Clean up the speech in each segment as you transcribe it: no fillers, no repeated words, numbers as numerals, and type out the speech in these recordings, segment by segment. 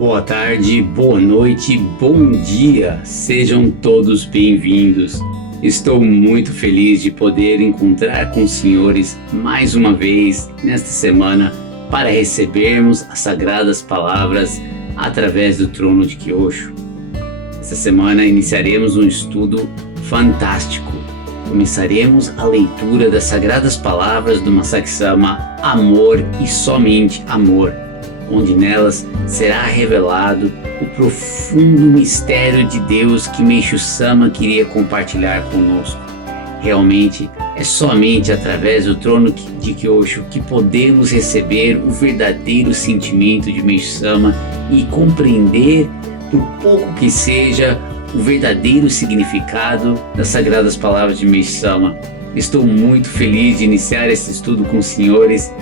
Boa tarde, boa noite, bom dia, sejam todos bem-vindos. Estou muito feliz de poder encontrar com os senhores mais uma vez nesta semana para recebermos as sagradas palavras através do trono de Kyosho. Esta semana iniciaremos um estudo fantástico. Começaremos a leitura das sagradas palavras do Masaki-sama Amor e Somente Amor, onde nelas será revelado o profundo mistério de Deus que Meishu-sama queria compartilhar conosco. Realmente, é somente através do trono de Kyosho que podemos receber o verdadeiro sentimento de Meishu-sama e compreender, por pouco que seja, o verdadeiro significado das sagradas palavras de Meishu-sama. Estou muito feliz de iniciar esse estudo com os senhores,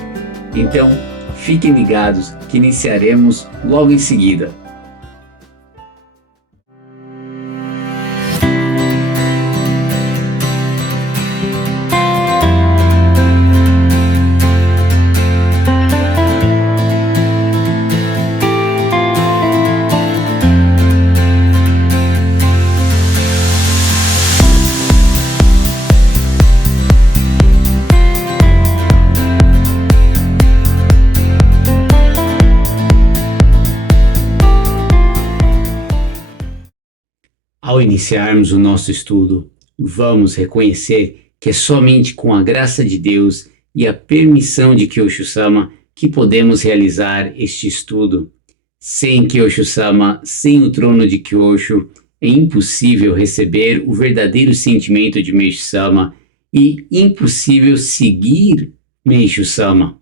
então fiquem ligados que iniciaremos logo em seguida. Ao iniciarmos o nosso estudo, vamos reconhecer que é somente com a graça de Deus e a permissão de Kyosho-sama que podemos realizar este estudo. Sem Kyosho-sama, sem o trono de Kyosho, é impossível receber o verdadeiro sentimento de Meishu-sama e impossível seguir Meishu-sama.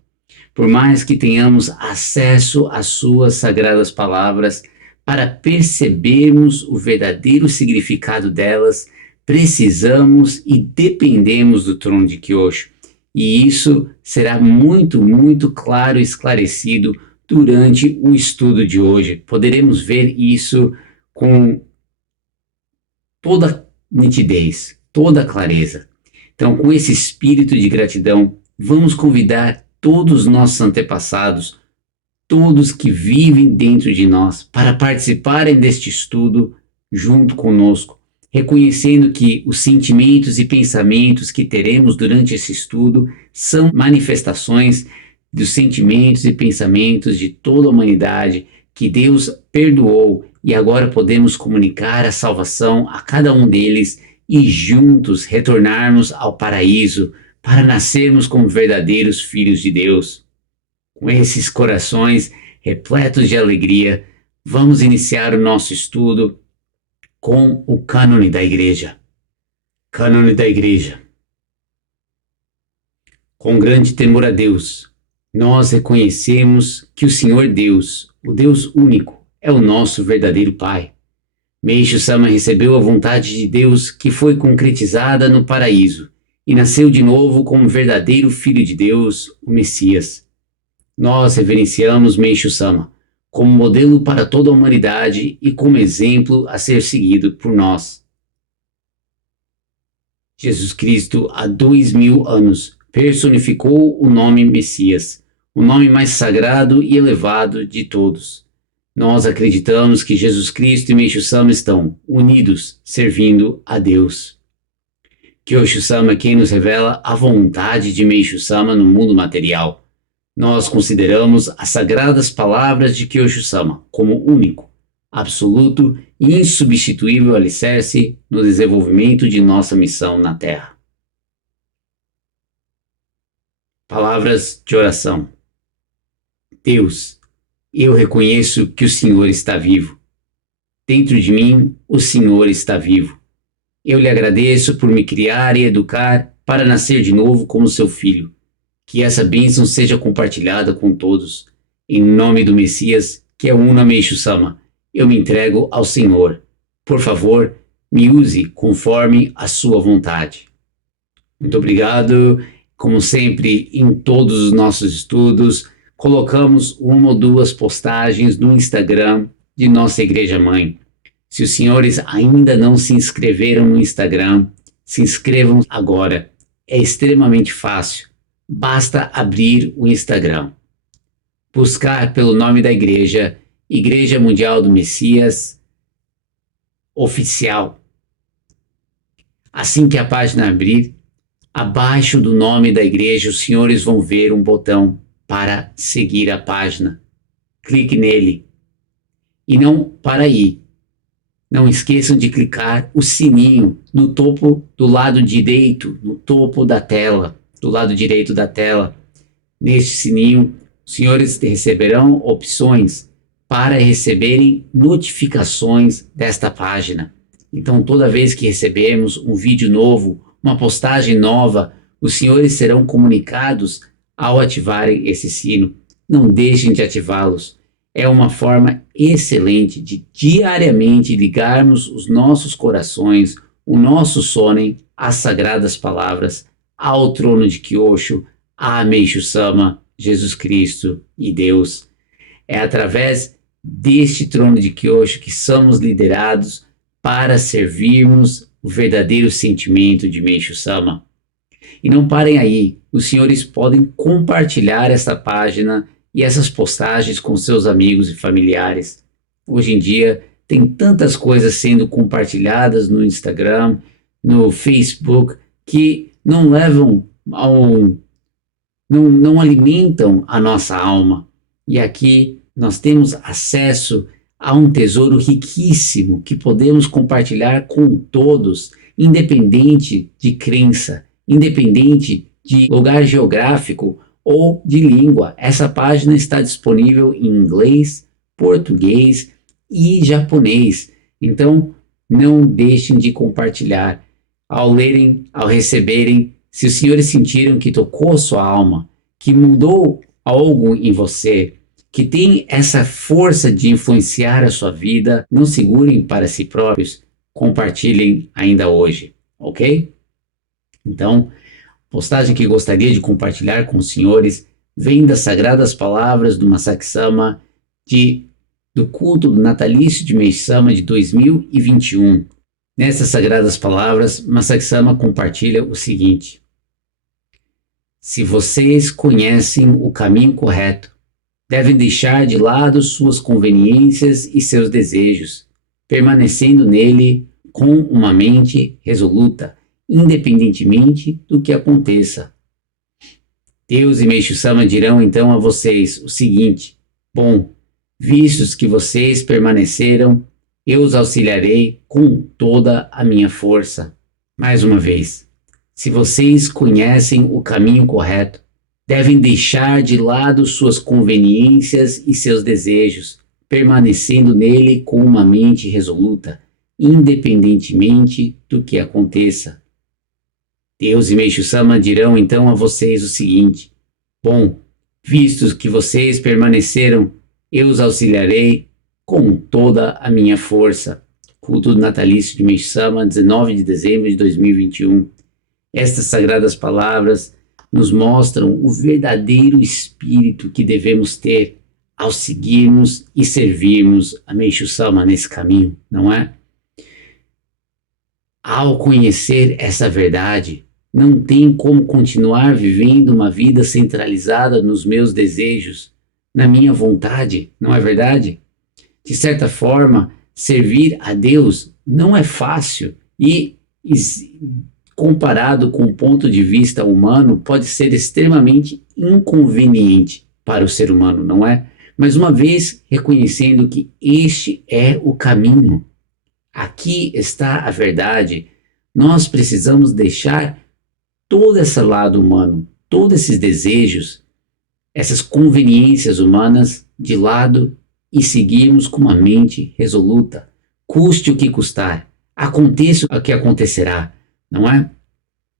Por mais que tenhamos acesso às suas sagradas palavras, para percebermos o verdadeiro significado delas, precisamos e dependemos do trono de Kyosho. E isso será muito claro e esclarecido durante o estudo de hoje. Poderemos ver isso com toda nitidez, toda clareza. Então, com esse espírito de gratidão, vamos convidar todos os nossos antepassados, todos que vivem dentro de nós, para participarem deste estudo junto conosco, reconhecendo que os sentimentos e pensamentos que teremos durante esse estudo são manifestações dos sentimentos e pensamentos de toda a humanidade que Deus perdoou e agora podemos comunicar a salvação a cada um deles e juntos retornarmos ao paraíso para nascermos como verdadeiros filhos de Deus. Com esses corações repletos de alegria, vamos iniciar o nosso estudo com o cânone da Igreja. Cânone da Igreja. Com grande temor a Deus, nós reconhecemos que o Senhor Deus, o Deus único, é o nosso verdadeiro Pai. Meishu-sama recebeu a vontade de Deus que foi concretizada no paraíso e nasceu de novo como verdadeiro Filho de Deus, o Messias. Nós reverenciamos Meishu-sama como modelo para toda a humanidade e como exemplo a ser seguido por nós. Jesus Cristo, há 2000 anos, personificou o nome Messias, o nome mais sagrado e elevado de todos. Nós acreditamos que Jesus Cristo e Meishu-sama estão unidos, servindo a Deus. Kyosho-sama é quem nos revela a vontade de Meishu-sama no mundo material. Nós consideramos as sagradas palavras de Kyosho-sama como único, absoluto e insubstituível alicerce no desenvolvimento de nossa missão na Terra. Palavras de oração. Deus, eu reconheço que o Senhor está vivo. Dentro de mim, o Senhor está vivo. Eu lhe agradeço por me criar e educar para nascer de novo como seu filho. Que essa bênção seja compartilhada com todos. Em nome do Messias, que é Una Meishu-sama, eu me entrego ao Senhor. Por favor, me use conforme a sua vontade. Muito obrigado. Como sempre, em todos os nossos estudos, colocamos uma ou duas postagens no Instagram de nossa Igreja Mãe. Se os senhores ainda não se inscreveram no Instagram, se inscrevam agora. É extremamente fácil. Basta abrir o Instagram, buscar pelo nome da igreja Igreja Mundial do Messias Oficial. Assim que a página abrir, abaixo do nome da igreja, os senhores vão ver um botão para seguir a página. Clique nele. E não para aí. Não esqueçam de clicar o sininho no topo do lado direito, no topo da tela, do lado direito da tela. Neste sininho, os senhores receberão opções para receberem notificações desta página. Então, toda vez que recebermos um vídeo novo, uma postagem nova, os senhores serão comunicados ao ativarem esse sino. Não deixem de ativá-los. É uma forma excelente de diariamente ligarmos os nossos corações, o nosso sono às sagradas palavras, ao trono de Kyosho, a Meishu Sama, Jesus Cristo e Deus. É através deste trono de Kyosho que somos liderados para servirmos o verdadeiro sentimento de Meishu Sama. E não parem aí, os senhores podem compartilhar esta página e essas postagens com seus amigos e familiares. Hoje em dia tem tantas coisas sendo compartilhadas no Instagram, no Facebook, que não levam não alimentam a nossa alma. E aqui nós temos acesso a um tesouro riquíssimo que podemos compartilhar com todos, independente de crença, independente de lugar geográfico ou de língua. Essa página está disponível em inglês, português e japonês. Então, não deixem de compartilhar. Ao lerem, ao receberem, se os senhores sentiram que tocou sua alma, que mudou algo em você, que tem essa força de influenciar a sua vida, não segurem para si próprios, compartilhem ainda hoje, ok? Então, postagem que gostaria de compartilhar com os senhores vem das sagradas palavras do Masaaki Sama do culto do natalício de Meishu Sama de 2021. Nessas sagradas palavras, Masaaki Sama compartilha o seguinte: se vocês conhecem o caminho correto, devem deixar de lado suas conveniências e seus desejos, permanecendo nele com uma mente resoluta, independentemente do que aconteça. Deus e Meishu Sama dirão então a vocês o seguinte: bom, vistos que vocês permaneceram, eu os auxiliarei com toda a minha força. Mais uma vez, se vocês conhecem o caminho correto, devem deixar de lado suas conveniências e seus desejos, permanecendo nele com uma mente resoluta, independentemente do que aconteça. Deus e Meishu Sama dirão então a vocês o seguinte: bom, vistos que vocês permaneceram, eu os auxiliarei com toda a minha força. Culto natalício de Meishu Sama, 19 de dezembro de 2021. Estas sagradas palavras nos mostram o verdadeiro espírito que devemos ter ao seguirmos e servirmos a Meishu Sama nesse caminho, não é? Ao conhecer essa verdade, não tem como continuar vivendo uma vida centralizada nos meus desejos, na minha vontade, não é verdade? De certa forma, servir a Deus não é fácil e comparado com o ponto de vista humano, pode ser extremamente inconveniente para o ser humano, não é? Mas uma vez reconhecendo que este é o caminho, aqui está a verdade, nós precisamos deixar todo esse lado humano, todos esses desejos, essas conveniências humanas de lado e seguirmos com uma mente resoluta, custe o que custar, aconteça o que acontecerá, não é?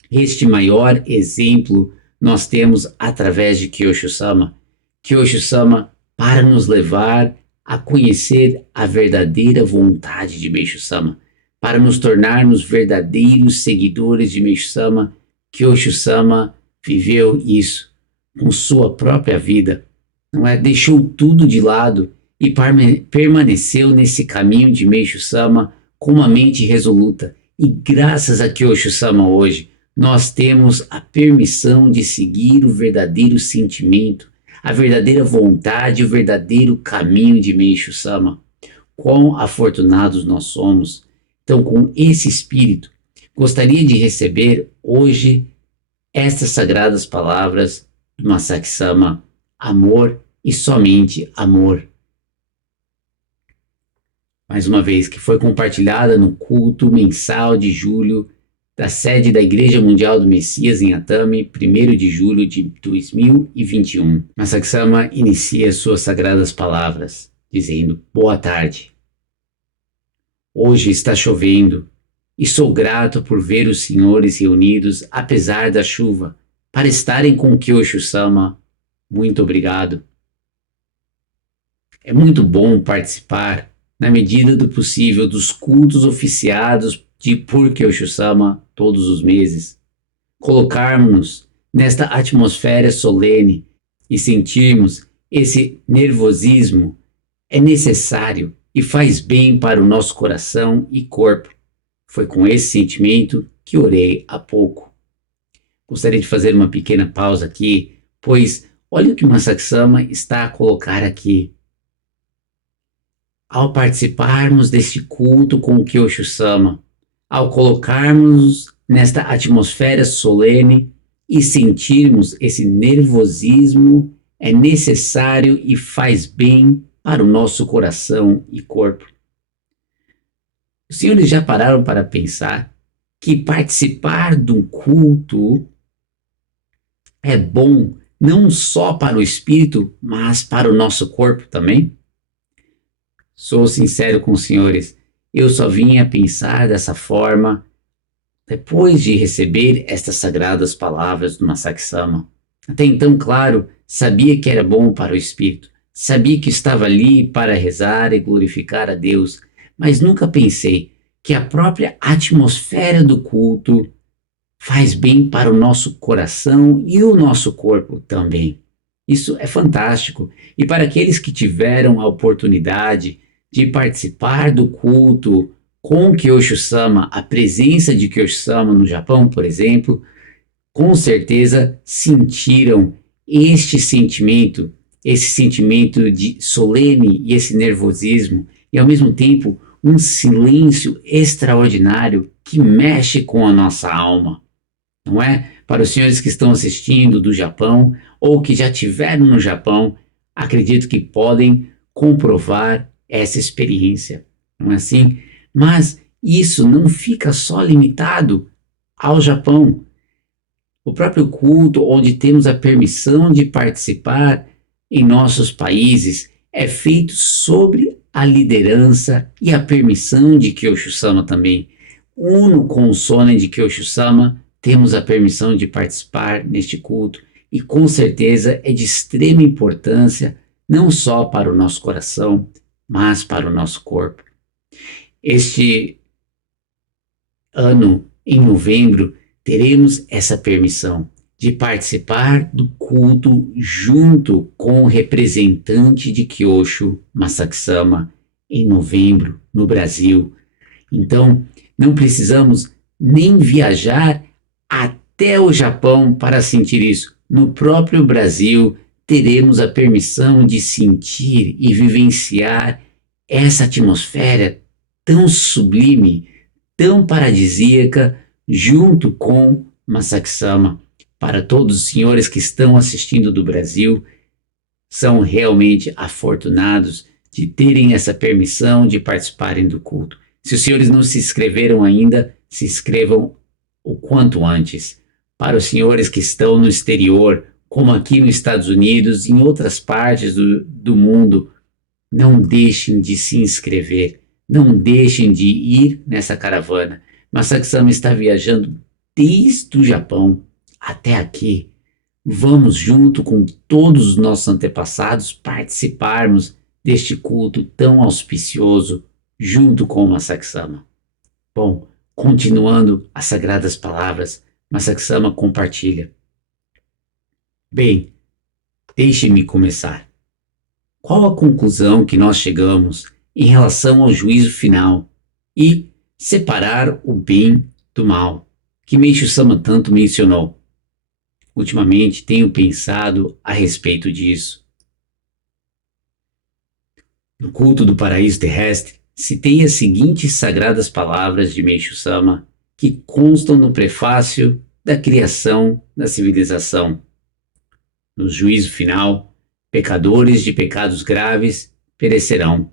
Este maior exemplo nós temos através de Kyosho Sama. Kyosho Sama para nos levar a conhecer a verdadeira vontade de Meishu Sama, para nos tornarmos verdadeiros seguidores de Meishu Sama. Kyosho Sama viveu isso com sua própria vida, não é? Deixou tudo de lado e permaneceu nesse caminho de Meishu Sama com uma mente resoluta. E graças a Kyosho Sama hoje, nós temos a permissão de seguir o verdadeiro sentimento, a verdadeira vontade e o verdadeiro caminho de Meishu Sama. Quão afortunados nós somos. Então, com esse espírito, gostaria de receber hoje estas sagradas palavras do Masaki Sama: amor e somente amor. Mais uma vez, que foi compartilhada no culto mensal de julho da sede da Igreja Mundial do Messias em Atami, 1º de julho de 2021. Masaki Sama inicia suas sagradas palavras, dizendo: boa tarde. Hoje está chovendo e sou grato por ver os senhores reunidos apesar da chuva, para estarem com Kyosho Sama. Muito obrigado. É muito bom participar, na medida do possível, dos cultos oficiados por Kyosho Sama todos os meses. Colocarmos-nos nesta atmosfera solene e sentirmos esse nervosismo é necessário e faz bem para o nosso coração e corpo. Foi com esse sentimento que orei há pouco. Gostaria de fazer uma pequena pausa aqui, pois olha o que Masaki Sama está a colocar aqui. Ao participarmos deste culto com o Kyosho Sama, ao colocarmos nesta atmosfera solene e sentirmos esse nervosismo, é necessário e faz bem para o nosso coração e corpo. Os senhores já pararam para pensar que participar do culto é bom não só para o espírito, mas para o nosso corpo também? Sou sincero com os senhores, eu só vim a pensar dessa forma depois de receber estas sagradas palavras do Masaki Sama. Até então, claro, sabia que era bom para o espírito, sabia que estava ali para rezar e glorificar a Deus, mas nunca pensei que a própria atmosfera do culto faz bem para o nosso coração e o nosso corpo também. Isso é fantástico. E para aqueles que tiveram a oportunidade de participar do culto com Kyosho Sama, a presença de Kyosho Sama no Japão, por exemplo, com certeza sentiram esse sentimento de solene e esse nervosismo, e ao mesmo tempo um silêncio extraordinário que mexe com a nossa alma, não é? Para os senhores que estão assistindo do Japão ou que já estiveram no Japão, acredito que podem comprovar essa experiência, não é assim? Mas isso não fica só limitado ao Japão. O próprio culto, onde temos a permissão de participar em nossos países, é feito sobre a liderança e a permissão de Kyosho Sama também. Uno com o Sonen de Kyosho Sama, temos a permissão de participar neste culto e com certeza é de extrema importância, não só para o nosso coração, mas para o nosso corpo. Este ano, em novembro, teremos essa permissão de participar do culto junto com o representante de Kyosho, Masaki Sama, em novembro, no Brasil. Então, não precisamos nem viajar até o Japão para sentir isso. No próprio Brasil, teremos a permissão de sentir e vivenciar essa atmosfera tão sublime, tão paradisíaca, junto com Masaki Sama. Para todos os senhores que estão assistindo do Brasil, são realmente afortunados de terem essa permissão de participarem do culto. Se os senhores não se inscreveram ainda, se inscrevam o quanto antes. Para os senhores que estão no exterior, como aqui nos Estados Unidos e em outras partes do mundo, não deixem de se inscrever, não deixem de ir nessa caravana. Masaki Sama está viajando desde o Japão até aqui. Vamos, junto com todos os nossos antepassados, participarmos deste culto tão auspicioso, junto com o Masaki Sama. Bom, continuando as sagradas palavras, Masaki Sama compartilha. Bem, deixe-me começar. Qual a conclusão que nós chegamos em relação ao juízo final e separar o bem do mal, que Meishu Sama tanto mencionou? ultimamente tenho pensado a respeito disso. No culto do paraíso terrestre, citei as seguintes sagradas palavras de Meishu Sama, que constam no prefácio da criação da civilização. No juízo final, pecadores de pecados graves perecerão,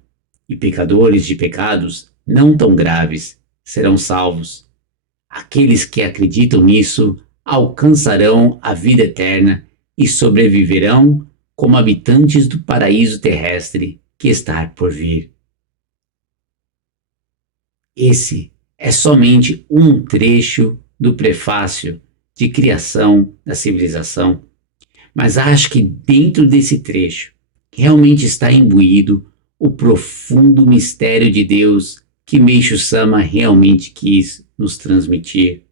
e pecadores de pecados não tão graves serão salvos. Aqueles que acreditam nisso alcançarão a vida eterna e sobreviverão como habitantes do paraíso terrestre que está por vir. Esse é somente um trecho do prefácio de criação da civilização, mas acho que dentro desse trecho realmente está imbuído o profundo mistério de Deus que Meishu Sama realmente quis nos transmitir.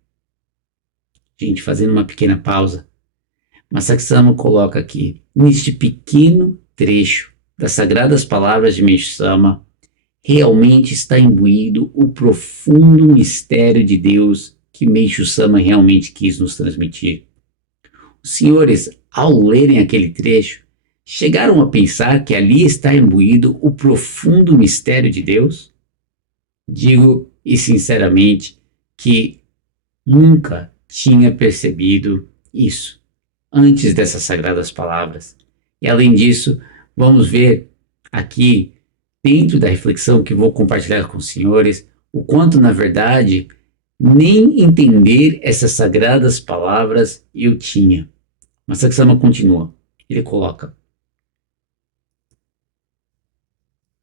Gente, fazendo uma pequena pausa, Masaaki Sama coloca aqui, neste pequeno trecho das sagradas palavras de Meishu Sama, realmente está imbuído o profundo mistério de Deus que Meishu Sama realmente quis nos transmitir. Os senhores, ao lerem aquele trecho, chegaram a pensar que ali está imbuído o profundo mistério de Deus? Digo, e sinceramente, que nunca tinha percebido isso antes dessas sagradas palavras. E além disso, vamos ver aqui, dentro da reflexão que vou compartilhar com os senhores, o quanto, na verdade, nem entender essas sagradas palavras eu tinha. Masaaki Sama continua. Ele coloca: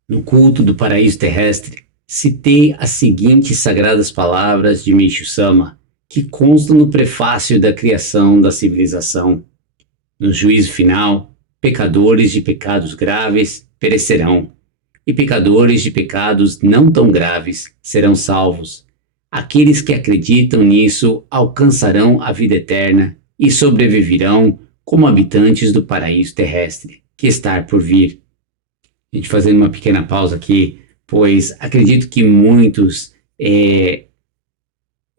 no culto do paraíso terrestre, citei as seguintes sagradas palavras de Meishu Sama, que constam no prefácio da criação da civilização. No juízo final, pecadores de pecados graves perecerão, e pecadores de pecados não tão graves serão salvos. Aqueles que acreditam nisso alcançarão a vida eterna e sobreviverão como habitantes do paraíso terrestre, que está por vir. A gente fazendo uma pequena pausa aqui, pois acredito que muitos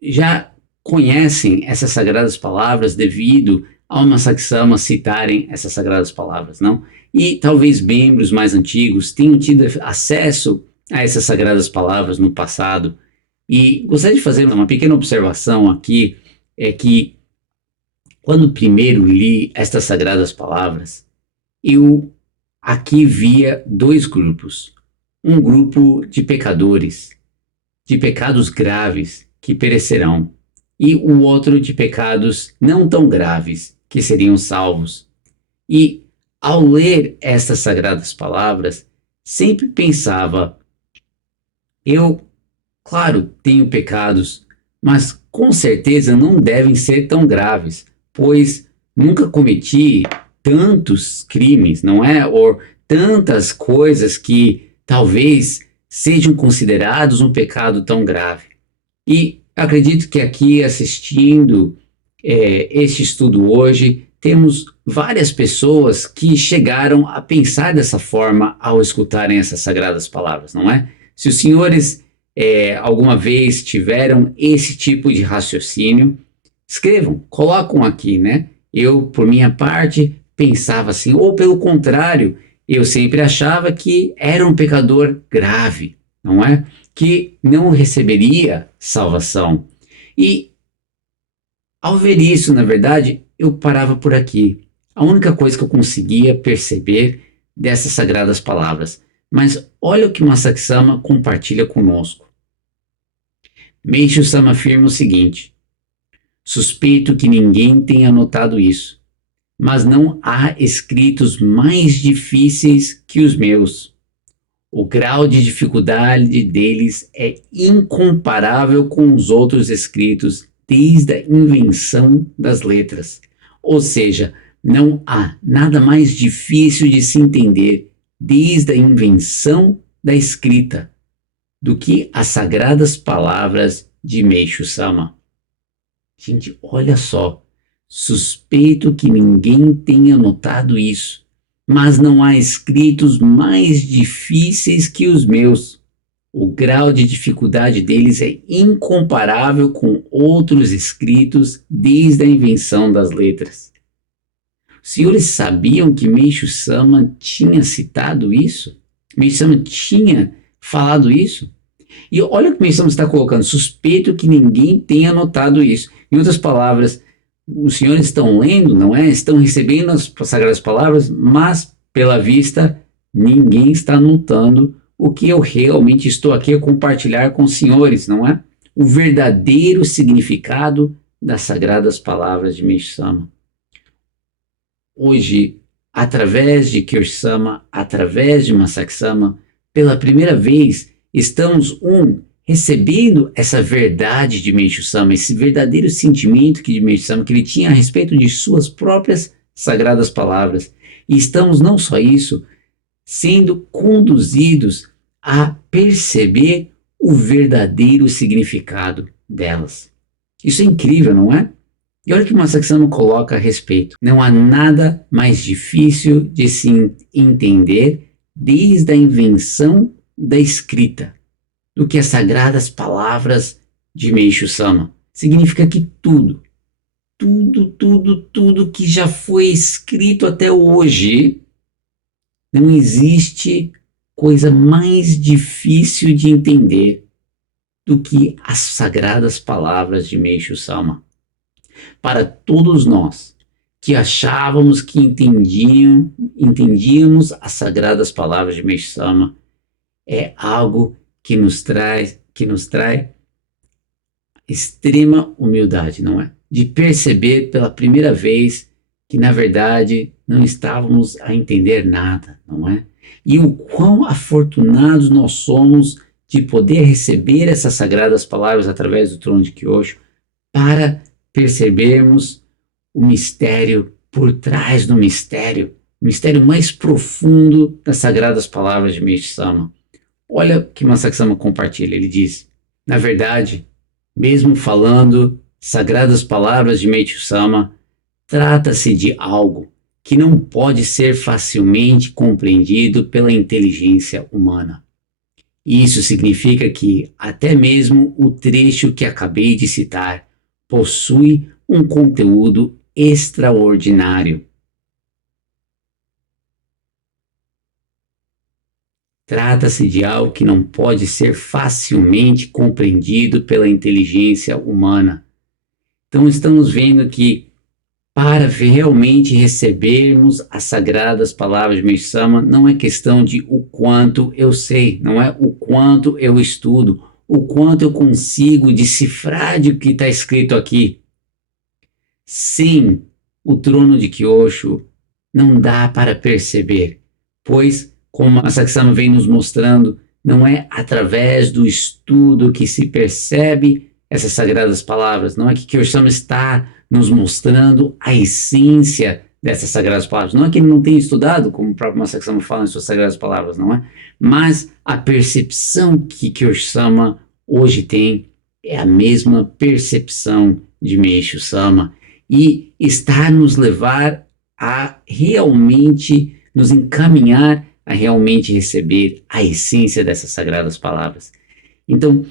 já conhecem essas sagradas palavras devido ao Masaaki Sama citarem essas sagradas palavras, não? E talvez membros mais antigos tenham tido acesso a essas sagradas palavras no passado. E gostaria de fazer uma pequena observação aqui, é que quando primeiro li estas sagradas palavras, eu aqui via dois grupos. Um grupo de pecadores, de pecados graves que perecerão, e o outro de pecados não tão graves que seriam salvos. E ao ler estas sagradas palavras, sempre pensava, eu, claro, tenho pecados, mas com certeza não devem ser tão graves, pois nunca cometi tantos crimes, não é? Ou tantas coisas que talvez sejam considerados um pecado tão grave. E acredito que aqui assistindo este estudo hoje, temos várias pessoas que chegaram a pensar dessa forma ao escutarem essas sagradas palavras, não é? Se os senhores alguma vez tiveram esse tipo de raciocínio, escrevam, colocam aqui, né? Eu, por minha parte, pensava assim, ou pelo contrário, eu sempre achava que era um pecador grave, não é? Que não receberia salvação. E ao ver isso, na verdade, eu parava por aqui. A única coisa que eu conseguia perceber dessas sagradas palavras. Mas olha o que Masaaki Sama compartilha conosco. Meishu Sama afirma o seguinte: suspeito que ninguém tenha notado isso, mas não há escritos mais difíceis que os meus. O grau de dificuldade deles é incomparável com os outros escritos desde a invenção das letras. Ou seja, não há nada mais difícil de se entender desde a invenção da escrita do que as sagradas palavras de Meishu Sama. Gente, olha só, suspeito que ninguém tenha notado isso, mas não há escritos mais difíceis que os meus. O grau de dificuldade deles é incomparável com outros escritos desde a invenção das letras. Os senhores sabiam que Meishu Sama tinha citado isso? Meishu Sama tinha falado isso? E olha o que Meishu Sama está colocando: suspeito que ninguém tenha notado isso. Em outras palavras, os senhores estão lendo, não é? Estão recebendo as sagradas palavras, mas pela vista ninguém está notando o que eu realmente estou aqui a compartilhar com os senhores, não é? O verdadeiro significado das sagradas palavras de Meishu Sama. Hoje, através de Kyoshi Sama, através de Masaaki Sama, pela primeira vez, estamos recebendo essa verdade de Meishu Sama, esse verdadeiro sentimento que de Meishu Sama que ele tinha a respeito de suas próprias sagradas palavras. E estamos não só isso, sendo conduzidos a perceber o verdadeiro significado delas. Isso é incrível, não é? E olha o que Masaaki Sama coloca a respeito. Não há nada mais difícil de se entender desde a invenção da escrita do que as sagradas palavras de Meishu Sama. Significa que tudo que já foi escrito até hoje, não existe coisa mais difícil de entender do que as sagradas palavras de Meishu Sama. Para todos nós que achávamos que entendíamos as sagradas palavras de Meishu Sama, é algo que nos traz extrema humildade, não é? De perceber pela primeira vez que, na verdade, não estávamos a entender nada, não é? E o quão afortunados nós somos de poder receber essas sagradas palavras através do trono de Kyosho para percebermos o mistério por trás do mistério, o mistério mais profundo das sagradas palavras de Meishu Sama. Olha o que Masaaki Sama compartilha, ele diz: na verdade, mesmo falando sagradas palavras de Meishu Sama, trata-se de algo que não pode ser facilmente compreendido pela inteligência humana. Isso significa que até mesmo o trecho que acabei de citar possui um conteúdo extraordinário. Trata-se de algo que não pode ser facilmente compreendido pela inteligência humana. Então estamos vendo que para realmente recebermos as sagradas palavras de Meishu Sama, não é questão de o quanto eu sei, não é o quanto eu estudo, o quanto eu consigo decifrar de o que está escrito aqui. Sim, o trono de Kyosho não dá para perceber, pois, como Masaaki Sama vem nos mostrando, não é através do estudo que se percebe essas sagradas palavras, não é que Kyoshi Sama está nos mostrando a essência dessas sagradas palavras. Não é que ele não tenha estudado, como o próprio Masaaki Sama fala em suas sagradas palavras, não é? Mas a percepção que Kyoshi Sama hoje tem é a mesma percepção de Meishu Sama e está a nos levar a realmente nos encaminhar a realmente receber a essência dessas sagradas palavras. Então,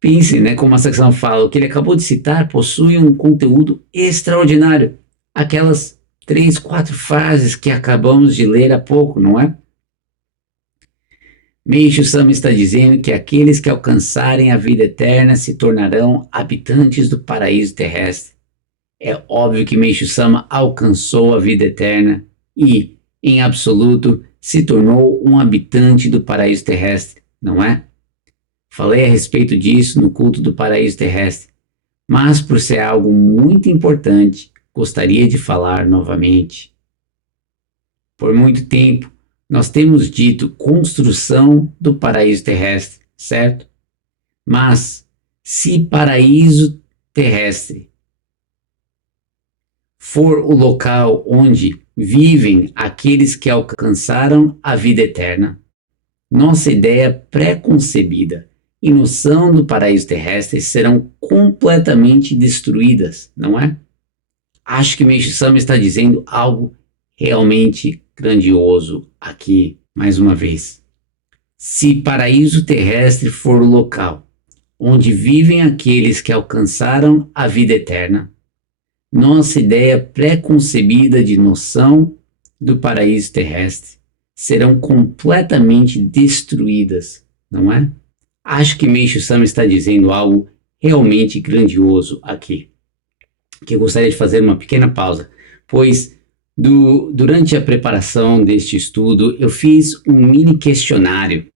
pensem, né, como a Masaaki fala, o que ele acabou de citar possui um conteúdo extraordinário. Aquelas 3, 4 frases que acabamos de ler há pouco, não é? Meishu Sama está dizendo que aqueles que alcançarem a vida eterna se tornarão habitantes do paraíso terrestre. É óbvio que Meishu Sama alcançou a vida eterna e, em absoluto, se tornou um habitante do paraíso terrestre, não é? Falei a respeito disso no culto do paraíso terrestre, mas por ser algo muito importante, gostaria de falar novamente. Por muito tempo, nós temos dito construção do paraíso terrestre, certo? Mas, se paraíso terrestre for o local onde vivem aqueles que alcançaram a vida eterna, nossa ideia pré-concebida e noção do paraíso terrestre serão completamente destruídas, não é? Acho que Meishu Sama está dizendo algo realmente grandioso aqui, mais uma vez. Se paraíso terrestre for o local onde vivem aqueles que alcançaram a vida eterna, nossa ideia pré-concebida de noção do paraíso terrestre serão completamente destruídas, não é? Acho que Meishu Sama está dizendo algo realmente grandioso aqui, que eu gostaria de fazer uma pequena pausa, pois durante a preparação deste estudo eu fiz um mini questionário.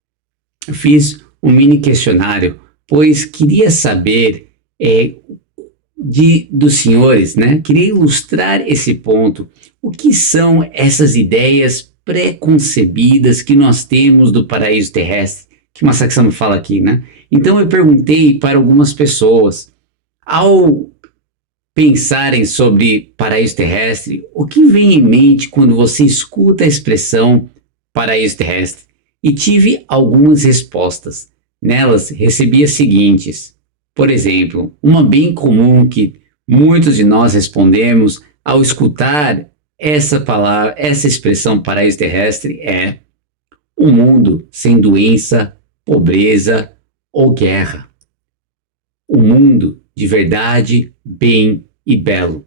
Pois queria saber dos senhores, né? Queria ilustrar esse ponto. O que são essas ideias pré-concebidas que nós temos do paraíso terrestre, que Masaaki Sama fala aqui, né? Então eu perguntei para algumas pessoas, ao pensarem sobre paraíso terrestre, o que vem em mente quando você escuta a expressão paraíso terrestre? E tive algumas respostas. Nelas recebi as seguintes. Por exemplo, uma bem comum que muitos de nós respondemos ao escutar essa palavra, essa expressão paraíso terrestre é um mundo sem doença, pobreza ou guerra. Um mundo de verdade, bem e belo.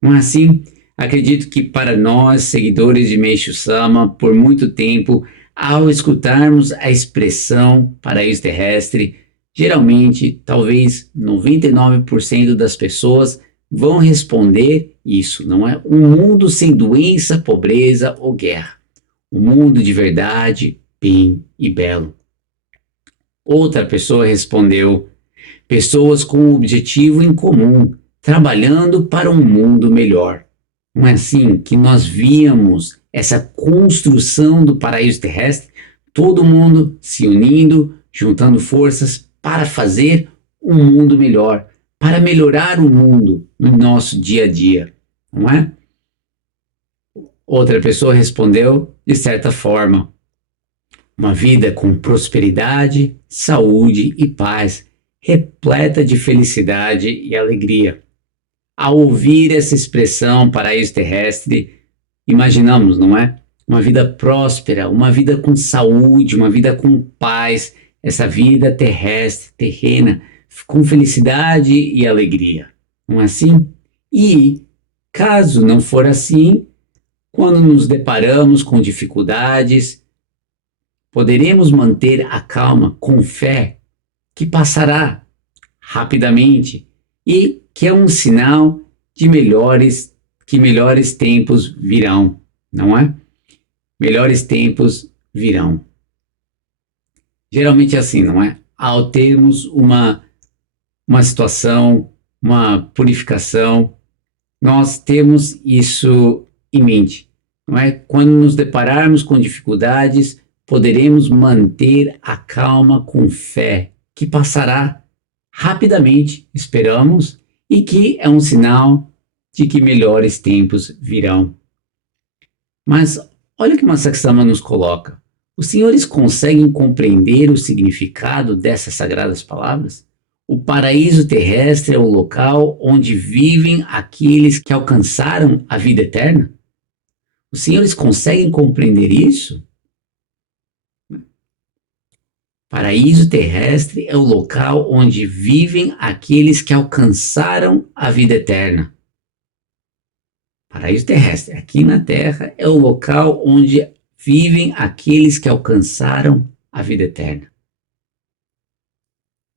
Não é assim? Acredito que para nós, seguidores de Meishu Sama, por muito tempo, ao escutarmos a expressão paraíso terrestre, geralmente, talvez 99% das pessoas vão responder isso, não é? Um mundo sem doença, pobreza ou guerra. Um mundo de verdade, bem e belo. Outra pessoa respondeu: pessoas com um objetivo em comum, trabalhando para um mundo melhor. Não é assim que nós víamos essa construção do paraíso terrestre? Todo mundo se unindo, juntando forças para fazer um mundo melhor, para melhorar o mundo no nosso dia a dia, não é? Outra pessoa respondeu de certa forma: uma vida com prosperidade, saúde e paz, repleta de felicidade e alegria. Ao ouvir essa expressão paraíso terrestre, imaginamos, não é? Uma vida próspera, uma vida com saúde, uma vida com paz, essa vida terrestre, terrena, com felicidade e alegria. Não é assim? E, caso não for assim, quando nos deparamos com dificuldades, poderemos manter a calma com fé que passará rapidamente e que é um sinal de que melhores tempos virão, não é? Melhores tempos virão. Geralmente é assim, não é? Ao termos uma situação, uma purificação, nós temos isso em mente, não é? Quando nos depararmos com dificuldades, poderemos manter a calma com fé, que passará rapidamente, esperamos, e que é um sinal de que melhores tempos virão. Mas olha o que Masaaki Sama nos coloca. Os senhores conseguem compreender o significado dessas sagradas palavras? O paraíso terrestre é o local onde vivem aqueles que alcançaram a vida eterna? Os senhores conseguem compreender isso? Paraíso terrestre é o local onde vivem aqueles que alcançaram a vida eterna. Paraíso terrestre, aqui na Terra, é o local onde vivem aqueles que alcançaram a vida eterna.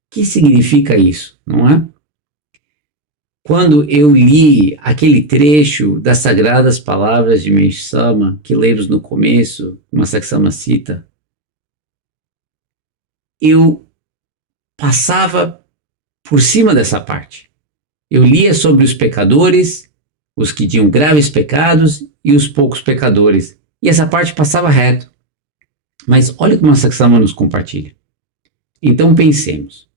O que significa isso, não é? Quando eu li aquele trecho das sagradas palavras de Meishu Sama, que lemos no começo, Masaaki Sama cita, eu passava por cima dessa parte. Eu lia sobre os pecadores, os que tinham graves pecados e os poucos pecadores. E essa parte passava reto. Mas olha o que Masaaki Sama nos compartilha. Então pensemos,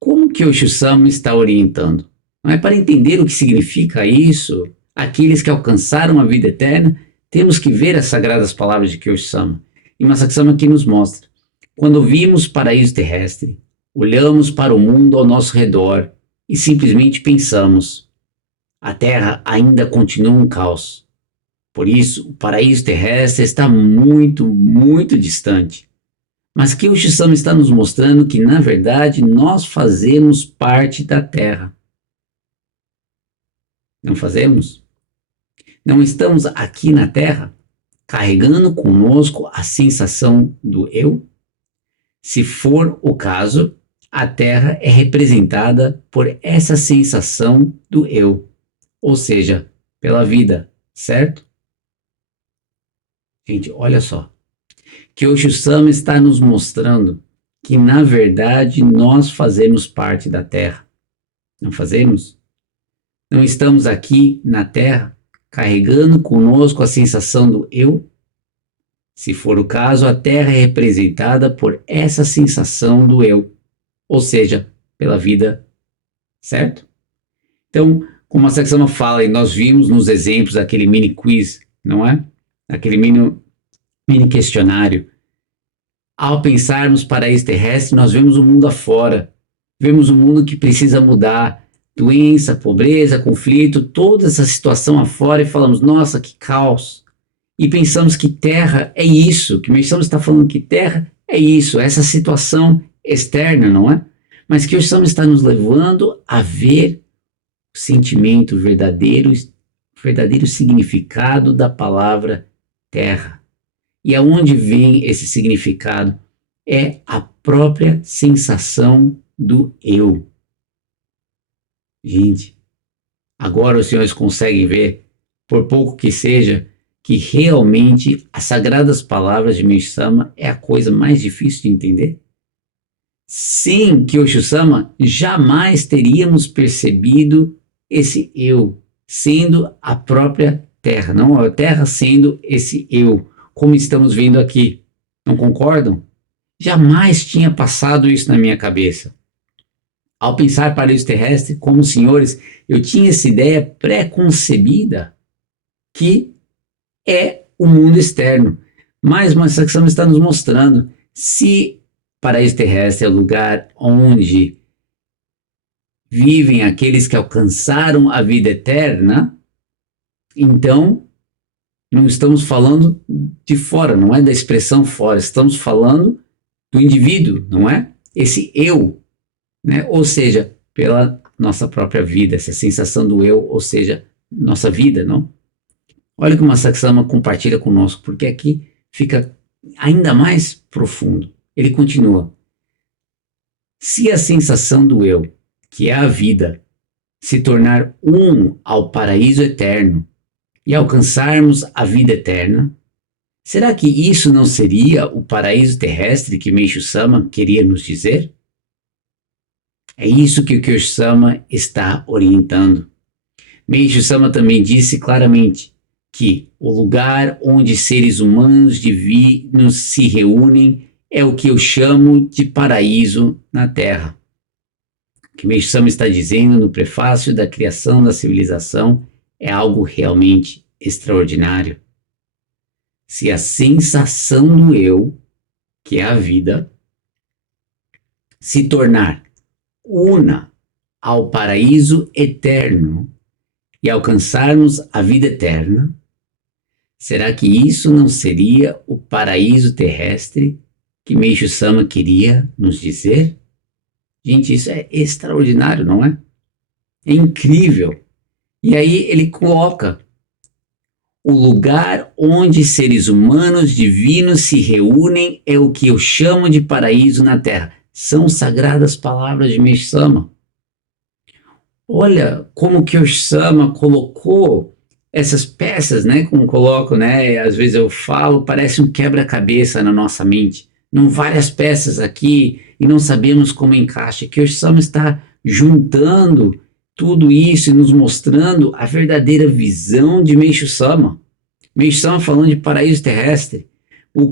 como que Osho Sama está orientando? Não é para entender o que significa isso, aqueles que alcançaram a vida eterna, temos que ver as sagradas palavras de Osho Sama. E Masaaki Sama aqui nos mostra. Quando ouvimos paraíso terrestre, olhamos para o mundo ao nosso redor e simplesmente pensamos: a Terra ainda continua um caos. Por isso, o paraíso terrestre está muito, muito distante. Mas que Osho Sama está nos mostrando que, na verdade, nós fazemos parte da Terra. Não fazemos? Não estamos aqui na Terra carregando conosco a sensação do eu? Se for o caso, a Terra é representada por essa sensação do eu, ou seja, pela vida, certo? Gente, olha só. Kyosho Sama está nos mostrando que, na verdade, nós fazemos parte da Terra. Não fazemos? Não estamos aqui na Terra carregando conosco a sensação do eu? Se for o caso, a Terra é representada por essa sensação do eu, ou seja, pela vida, certo? Então, como a Saxama fala, e nós vimos nos exemplos aquele mini quiz, não é? Aquele mini questionário. Ao pensarmos paraíso terrestre, nós vemos o mundo afora, vemos um mundo que precisa mudar, doença, pobreza, conflito, toda essa situação afora e falamos, nossa, que caos. E pensamos que terra é isso, que Meishan está falando que terra é isso, essa situação externa, não é? Mas que o Sam está nos levando a ver o sentimento verdadeiro significado da palavra terra. E aonde vem esse significado? É a própria sensação do eu. Gente, agora os senhores conseguem ver, por pouco que seja, que realmente as sagradas palavras de Meishan é a coisa mais difícil de entender? Sem Kyosho Sama, jamais teríamos percebido esse eu sendo a própria terra, não a terra sendo esse eu, como estamos vendo aqui. Não concordam? Jamais tinha passado isso na minha cabeça. Ao pensar paraíso terrestre, como senhores, eu tinha essa ideia pré-concebida que é o mundo externo. Mas Saksama está nos mostrando, se paraíso terrestre é o lugar onde vivem aqueles que alcançaram a vida eterna, então não estamos falando de fora, não é da expressão fora, estamos falando do indivíduo, não é? Esse eu, né? Ou seja, pela nossa própria vida, essa sensação do eu, ou seja, nossa vida, não? Olha como a Saksama compartilha conosco, porque aqui fica ainda mais profundo. Ele continua. Se a sensação do eu, que é a vida, se tornar um ao paraíso eterno e alcançarmos a vida eterna, será que isso não seria o paraíso terrestre que Meishu Sama queria nos dizer? É isso que o Kyosho Sama está orientando. Meishu Sama também disse claramente que o lugar onde seres humanos divinos se reúnem é o que eu chamo de paraíso na Terra. O que Meishu Sama está dizendo no prefácio da criação da civilização é algo realmente extraordinário. Se a sensação do eu, que é a vida, se tornar una ao paraíso eterno e alcançarmos a vida eterna, será que isso não seria o paraíso terrestre que Meishu Sama queria nos dizer? Gente, isso é extraordinário, não é? É incrível. E aí ele coloca o lugar onde seres humanos divinos se reúnem é o que eu chamo de paraíso na Terra. São sagradas palavras de Meishu Sama. Olha como que o Sama colocou essas peças, né? Como coloco, né? Às vezes eu falo, parece um quebra-cabeça na nossa mente. Não várias peças aqui e não sabemos como encaixa. Que o Sama está juntando tudo isso e nos mostrando a verdadeira visão de Meishu Sama. Meishu Sama falando de paraíso terrestre.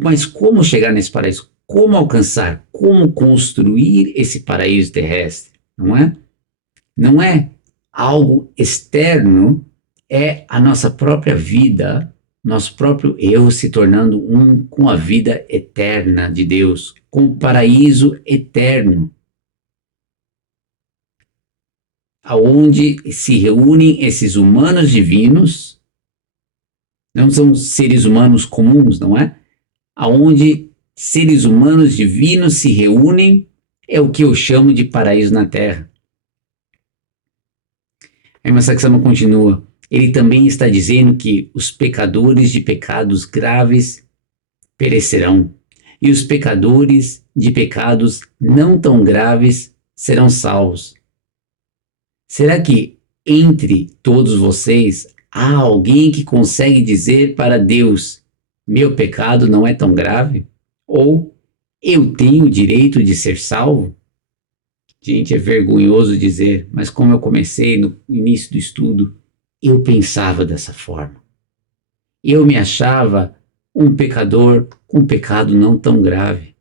Mas como chegar nesse paraíso? Como alcançar? Como construir esse paraíso terrestre? Não é? Não é algo externo, é a nossa própria vida, nosso próprio eu se tornando um com a vida eterna de Deus, com o paraíso eterno, aonde se reúnem esses humanos divinos, não são seres humanos comuns, não é? Aonde seres humanos divinos se reúnem, é o que eu chamo de paraíso na Terra. Aí Masaksama continua. Ele também está dizendo que os pecadores de pecados graves perecerão, e os pecadores de pecados não tão graves serão salvos. Será que entre todos vocês há alguém que consegue dizer para Deus: meu pecado não é tão grave? Ou eu tenho o direito de ser salvo? Gente, é vergonhoso dizer, mas como eu comecei no início do estudo, eu pensava dessa forma. Eu me achava um pecador com um pecado não tão grave.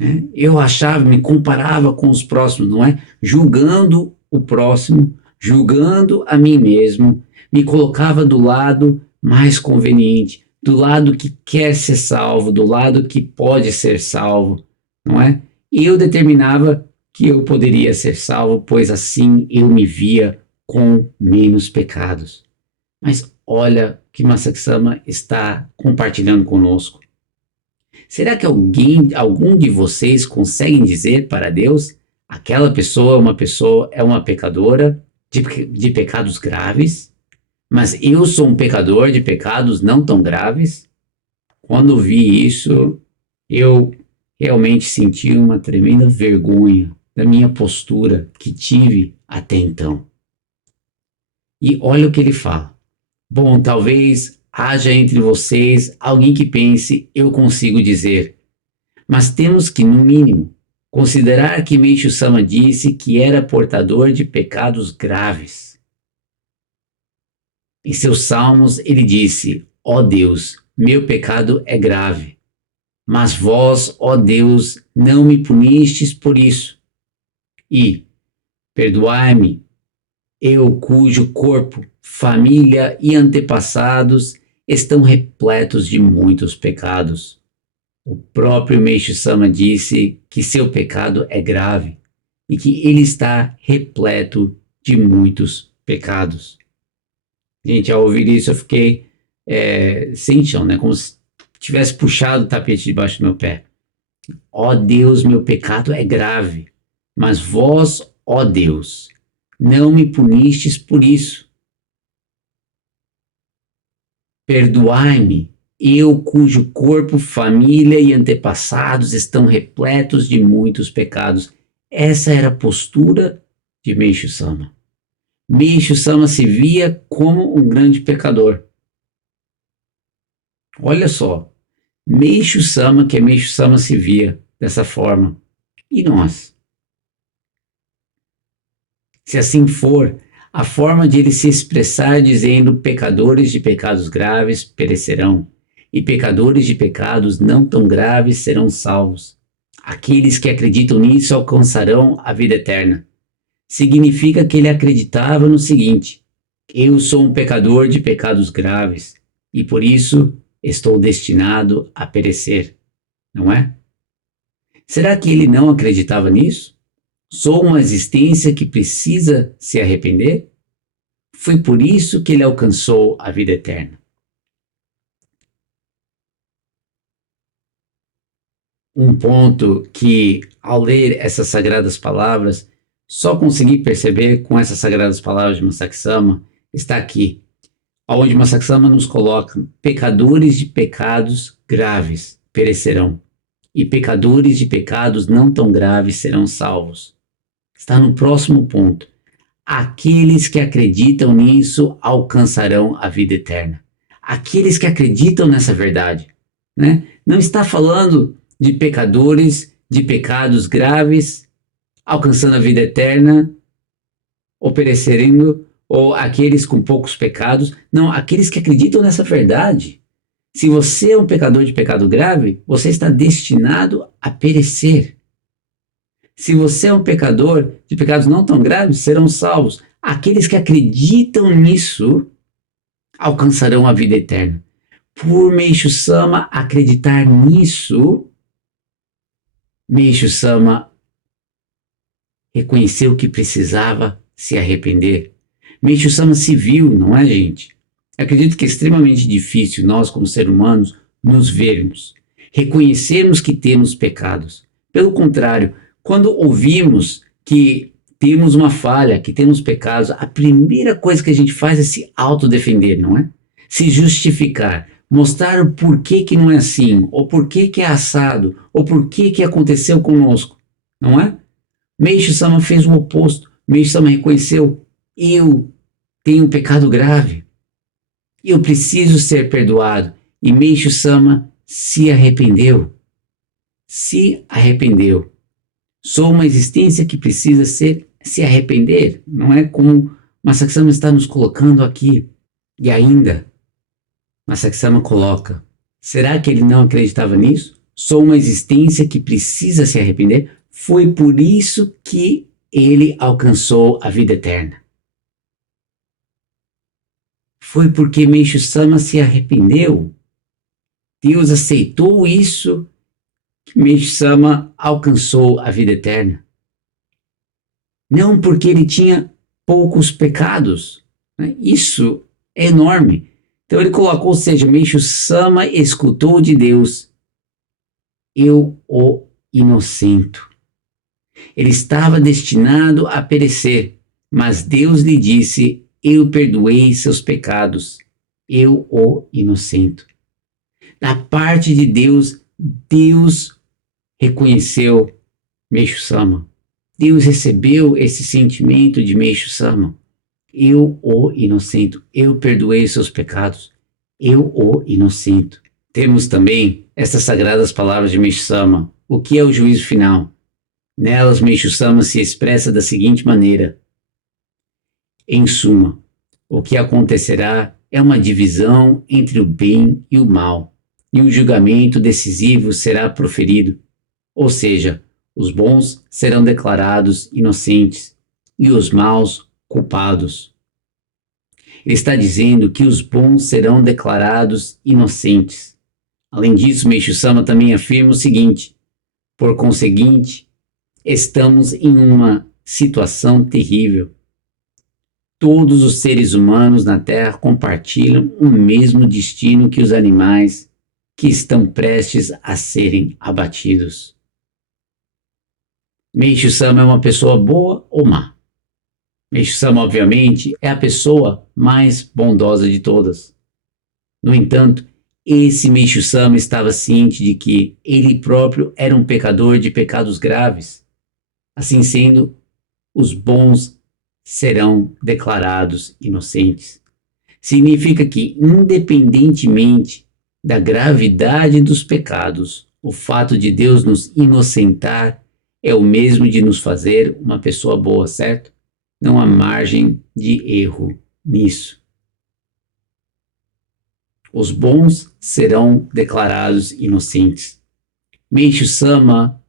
Né? Eu achava, me comparava com os próximos, não é? Julgando o próximo, julgando a mim mesmo, me colocava do lado mais conveniente, do lado que quer ser salvo, do lado que pode ser salvo, não é? E eu determinava que eu poderia ser salvo, pois assim eu me via com menos pecados. Mas olha o que Masaksama está compartilhando conosco. Será que algum de vocês conseguem dizer para Deus, aquela pessoa é uma pecadora de pecados graves, mas eu sou um pecador de pecados não tão graves? Quando vi isso, eu realmente senti uma tremenda vergonha da minha postura que tive até então. E olha o que ele fala. Bom, talvez haja entre vocês alguém que pense, eu consigo dizer. Mas temos que, no mínimo, considerar que Meishu Sama disse que era portador de pecados graves. Em seus salmos, ele disse: ó Deus, meu pecado é grave, mas vós, ó Deus, não me punistes por isso. E perdoai-me, eu cujo corpo, família e antepassados estão repletos de muitos pecados. O próprio Meishu Sama disse que seu pecado é grave e que ele está repleto de muitos pecados. Gente, ao ouvir isso eu fiquei sem chão, né? Como se tivesse puxado o tapete debaixo do meu pé. Ó Deus, meu pecado é grave, mas vós, ó Deus, não me punistes por isso. Perdoai-me, eu cujo corpo, família e antepassados estão repletos de muitos pecados. Essa era a postura de Meishu Sama. Meishu Sama se via como um grande pecador. Olha só, Meishu Sama, que é Meishu Sama, se via dessa forma. E nós? Se assim for, a forma de ele se expressar dizendo pecadores de pecados graves perecerão, e pecadores de pecados não tão graves serão salvos. Aqueles que acreditam nisso alcançarão a vida eterna. Significa que ele acreditava no seguinte: eu sou um pecador de pecados graves, e por isso estou destinado a perecer, não é? Será que ele não acreditava nisso? Sou uma existência que precisa se arrepender? Foi por isso que ele alcançou a vida eterna. Um ponto que, ao ler essas sagradas palavras, só consegui perceber com essas sagradas palavras de Masaksama, está aqui, onde Masaksama nos coloca: pecadores de pecados graves perecerão, e pecadores de pecados não tão graves serão salvos. Está no próximo ponto. Aqueles que acreditam nisso alcançarão a vida eterna. Aqueles que acreditam nessa verdade, né? Não está falando de pecadores de pecados graves alcançando a vida eterna ou perecendo, ou aqueles com poucos pecados. Não, aqueles que acreditam nessa verdade. Se você é um pecador de pecado grave, você está destinado a perecer. Se você é um pecador de pecados não tão graves, serão salvos. Aqueles que acreditam nisso alcançarão a vida eterna. Por Meishu Sama acreditar nisso, Meishu Sama reconheceu que precisava se arrepender. Meishu Sama se viu, não é, gente? Acredito que é extremamente difícil nós, como seres humanos, nos vermos, reconhecermos que temos pecados. Pelo contrário, quando ouvimos que temos uma falha, que temos pecados, a primeira coisa que a gente faz é se autodefender, não é? Se justificar, mostrar o porquê que não é assim, ou porquê que é assado, ou porquê que aconteceu conosco, não é? Meixo Sama fez o oposto. Meixo Sama reconheceu: eu tenho um pecado grave, eu preciso ser perdoado. E Meixo Sama se arrependeu. Se arrependeu. Sou uma existência que precisa se arrepender. Não é como Masaki Sama está nos colocando aqui. E ainda, Masaki Sama coloca: será que ele não acreditava nisso? Sou uma existência que precisa se arrepender? Foi por isso que ele alcançou a vida eterna. Foi porque Meixo Sama se arrependeu. Deus aceitou isso que Meixo Sama alcançou a vida eterna. Não porque ele tinha poucos pecados. Né? Isso é enorme. Então ele colocou, ou seja, Meixo Sama escutou de Deus: eu o inocento. Ele estava destinado a perecer, mas Deus lhe disse: eu perdoei seus pecados, eu o inocento. Da parte de Deus, Deus reconheceu Meixo Sama. Deus recebeu esse sentimento de Meixo Sama. Eu o inocento, eu perdoei seus pecados, eu o inocento. Temos também essas sagradas palavras de Meixo Sama. O que é o juízo final? Nelas, Meixo Sama se expressa da seguinte maneira: em suma, o que acontecerá é uma divisão entre o bem e o mal, e um julgamento decisivo será proferido, ou seja, os bons serão declarados inocentes e os maus culpados. Ele está dizendo que os bons serão declarados inocentes. Além disso, Meixo Sama também afirma o seguinte: por conseguinte, estamos em uma situação terrível. Todos os seres humanos na Terra compartilham o mesmo destino que os animais que estão prestes a serem abatidos. Meixo Sama é uma pessoa boa ou má? Meixo Sama, obviamente, é a pessoa mais bondosa de todas. No entanto, esse Meixo Sama estava ciente de que ele próprio era um pecador de pecados graves. Assim sendo, os bons serão declarados inocentes. Significa que, independentemente da gravidade dos pecados, o fato de Deus nos inocentar é o mesmo de nos fazer uma pessoa boa, certo? Não há margem de erro nisso. Os bons serão declarados inocentes. Meixo Sama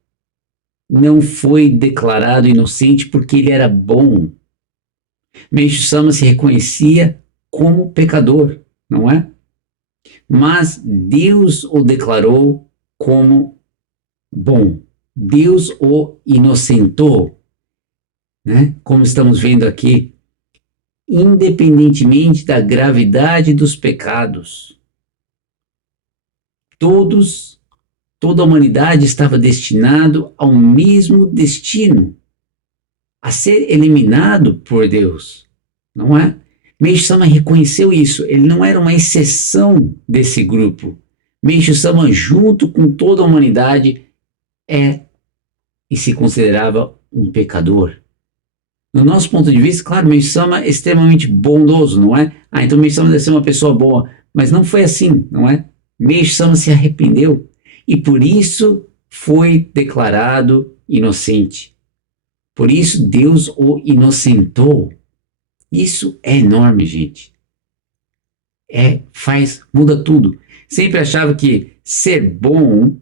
não foi declarado inocente porque ele era bom. Meixo Sama se reconhecia como pecador, não é? Mas Deus o declarou como bom. Deus o inocentou, né? Como estamos vendo aqui, independentemente da gravidade dos pecados. Toda a humanidade estava destinado ao mesmo destino, a ser eliminado por Deus, não é? Meixo Sama reconheceu isso, ele não era uma exceção desse grupo. Meixo Sama, junto com toda a humanidade, e se considerava um pecador. No nosso ponto de vista, claro, Meixo Sama é extremamente bondoso, não é? Então Meixo Sama deve ser uma pessoa boa, mas não foi assim, não é? Meixo Sama se arrependeu e por isso foi declarado inocente. Por isso Deus o inocentou. Isso é enorme, gente. Muda tudo. Sempre achava que ser bom,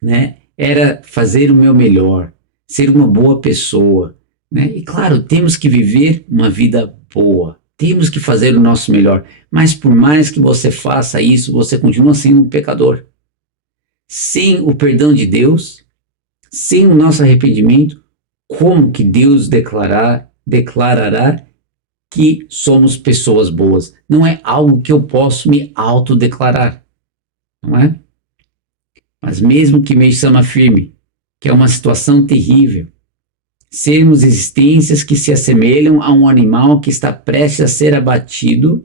né, era fazer o meu melhor, ser uma boa pessoa, né? E claro, temos que viver uma vida boa, temos que fazer o nosso melhor, mas por mais que você faça isso, você continua sendo um pecador. Sem o perdão de Deus, sem o nosso arrependimento, como que Deus declarará que somos pessoas boas? Não é algo que eu posso me autodeclarar, não é? Mas mesmo que Meixo Sama afirme que é uma situação terrível, sermos existências que se assemelham a um animal que está prestes a ser abatido,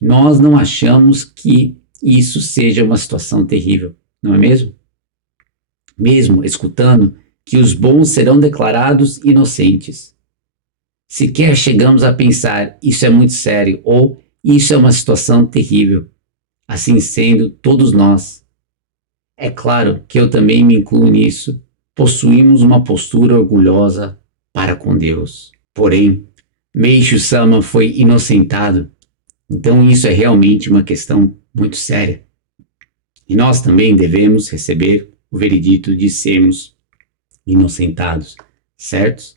nós não achamos que isso seja uma situação terrível, não é mesmo? Mesmo escutando que os bons serão declarados inocentes. Sequer chegamos a pensar, isso é muito sério, ou isso é uma situação terrível. Assim sendo, todos nós, é claro que eu também me incluo nisso, possuímos uma postura orgulhosa para com Deus. Porém, Meishu Sama foi inocentado, então isso é realmente uma questão muito séria. E nós também devemos receber o veredito de sermos inocentados, certo?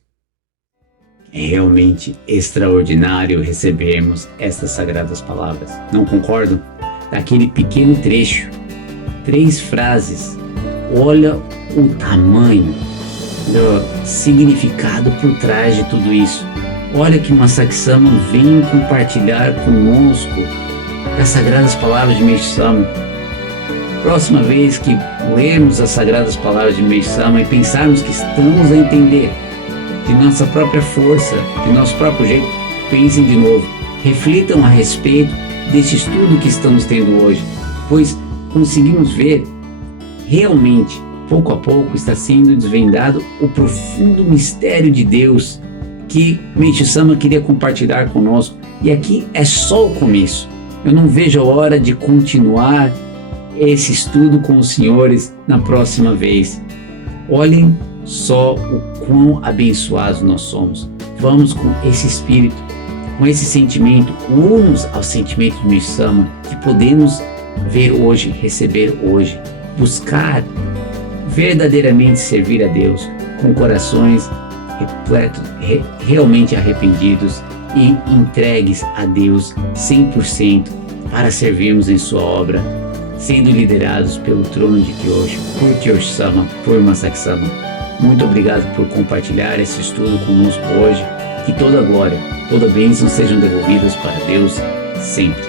É realmente extraordinário recebermos estas sagradas palavras. Não concordam? Daquele pequeno trecho, 3 frases. Olha o tamanho do significado por trás de tudo isso. Olha que Masaki Sama vem compartilhar conosco as sagradas palavras de Meishu Sama. Próxima vez que lermos as sagradas palavras de Meishu Sama e pensarmos que estamos a entender de nossa própria força, de nosso próprio jeito, pensem de novo, reflitam a respeito desse estudo que estamos tendo hoje, pois conseguimos ver realmente, pouco a pouco, está sendo desvendado o profundo mistério de Deus que Meishu Sama queria compartilhar conosco. E aqui é só o começo. Eu não vejo a hora de continuar esse estudo com os senhores na próxima vez. Olhem só o quão abençoados nós somos. Vamos com esse espírito, com esse sentimento, unamos ao sentimento de Meishu Sama, que podemos ver hoje, receber hoje, buscar verdadeiramente servir a Deus com corações repletos, realmente arrependidos e entregues a Deus 100% para servirmos em sua obra, sendo liderados pelo trono de Kyosho, por Kyosho Sama, por Masaki Sama. Muito obrigado por compartilhar esse estudo conosco hoje. Que toda glória, toda bênção sejam devolvidas para Deus sempre.